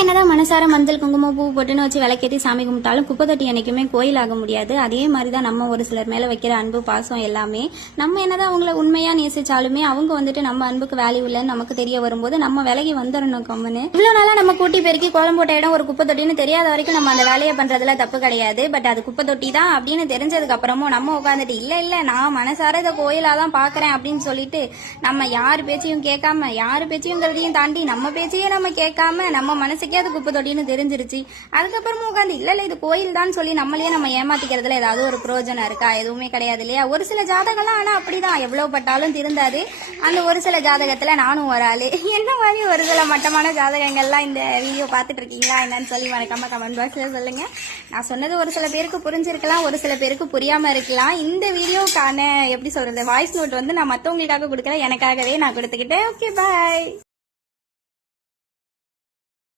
என்னதான் மனசார மஞ்சள் குங்குமம் பூ போட்டுன்னு வச்சு விளக்கேற்றி சாமி கும்பிட்டாலும் குப்பை தொட்டி என்னைக்குமே கோயில் ஆக முடியாது. அதே மாதிரி தான் நம்ம ஒரு சிலர் மேல வைக்கிற அன்பு பாசம் எல்லாமே. நம்ம என்னதான் அவங்கள உண்மையா நேசிச்சாலுமே அவங்க வந்துட்டு நம்ம அன்புக்கு வேல்யூ இல்லைன்னு நமக்கு தெரிய வரும்போது நம்ம விலகி வந்துடணும் கம்முன்னு. இவ்வளவு நாளா நம்ம கூட்டி பெருக்கி கோலம் போட்ட இடம் ஒரு குப்பை தொட்டின்னு தெரியாத வரைக்கும் நம்ம அந்த வேலையை பண்றதுல தப்பு கிடையாது. பட் அது குப்பை தொட்டி தான் அப்படின்னு தெரிஞ்சதுக்கு அப்புறமும் நம்ம உட்காந்துட்டு இல்ல நான் மனசார இதை கோயிலா தான் பாக்குறேன் அப்படின்னு சொல்லிட்டு நம்ம யார் பேச்சையும் கேட்காம யார் பேச்சையும் தாண்டி நம்ம பேச்சையே நம்ம கேட்காம நம்ம மனசுக்கே அது குப்பை தொட்டின்னு தெரிஞ்சிருச்சு. அதுக்கப்புறமும் உட்காந்து இல்ல இது கோயில் தான் சொல்லி நம்மளே நம்ம ஏமாத்திக்கிறதுல ஏதாவது ஒரு பிரயோஜனம் இருக்கா? எதுவுமே கிடையாது இல்லையா? ஒரு சில ஜாதகம்லாம் ஆனா அப்படிதான் எவ்வளவு பட்டாலும் திருந்தாது. அந்த ஒரு சில ஜாதகத்துல நானும் ஒரு ஆளு. என்ன மாதிரி ஒரு சில மட்டமான ஜாதகங்கள்லாம் இந்த வீடியோ பார்த்துட்டு இருக்கீங்களா என்னன்னு சொல்லி மறக்காம கமெண்ட் பாக்ஸ்ல சொல்லுங்க. நான் சொன்னது ஒரு சில பேருக்கு புரிஞ்சிருக்கலாம், ஒரு சில பேருக்கு புரியாம இருக்கலாம். இந்த வீடியோக்கான எப்படி சொல்றது வாய்ஸ் நோட் வந்து நான் மற்றவங்களுக்காக கொடுக்கல, எனக்காகவே நான் கொடுத்துக்கிட்டேன். Okay bye.